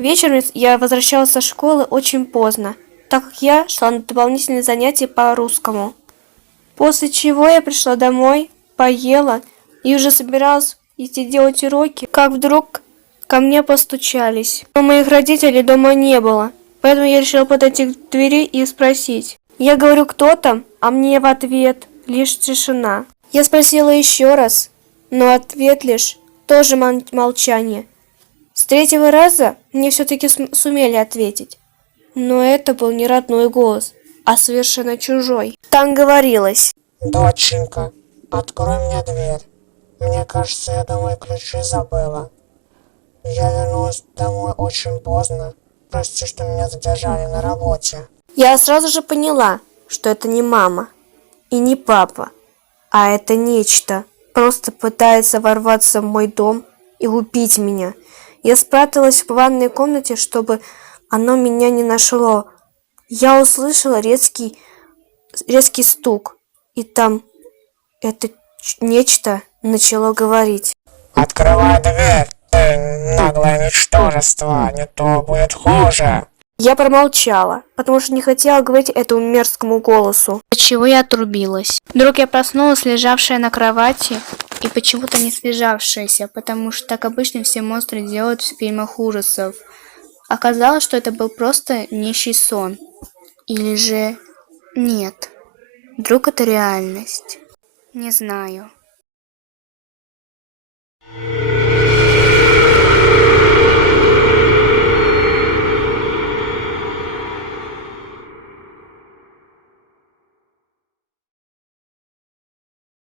Вечером я возвращалась со школы очень поздно, так как я шла на дополнительные занятия по русскому. После чего я пришла домой, поела и уже собиралась идти делать уроки, как вдруг ко мне постучались. Но моих родителей дома не было, поэтому я решила подойти к двери и спросить. Я говорю, кто там, а мне в ответ лишь тишина. Я спросила еще раз, но ответ лишь тоже молчание. С третьего раза мне все-таки сумели ответить. Но это был не родной голос, а совершенно чужой. Там говорилось: «Доченька, открой мне дверь. Мне кажется, я домой ключи забыла. Я вернулась домой очень поздно. Прости, что меня задержали на работе». Я сразу же поняла, что это не мама и не папа, а это нечто. Просто пытается ворваться в мой дом и убить меня. Я спряталась в ванной комнате, чтобы оно меня не нашло. Я услышала резкий стук, и там это нечто начало говорить. «Открывай дверь, ты наглое ничтожество, не то будет хуже». Я промолчала, потому что не хотела говорить этому мерзкому голосу. Отчего я отрубилась. Вдруг я проснулась, лежавшая на кровати, и почему-то не слежавшаяся, потому что так обычно все монстры делают в фильмах ужасов. Оказалось, что это был просто нищий сон. Или же нет. Вдруг это реальность? Не знаю.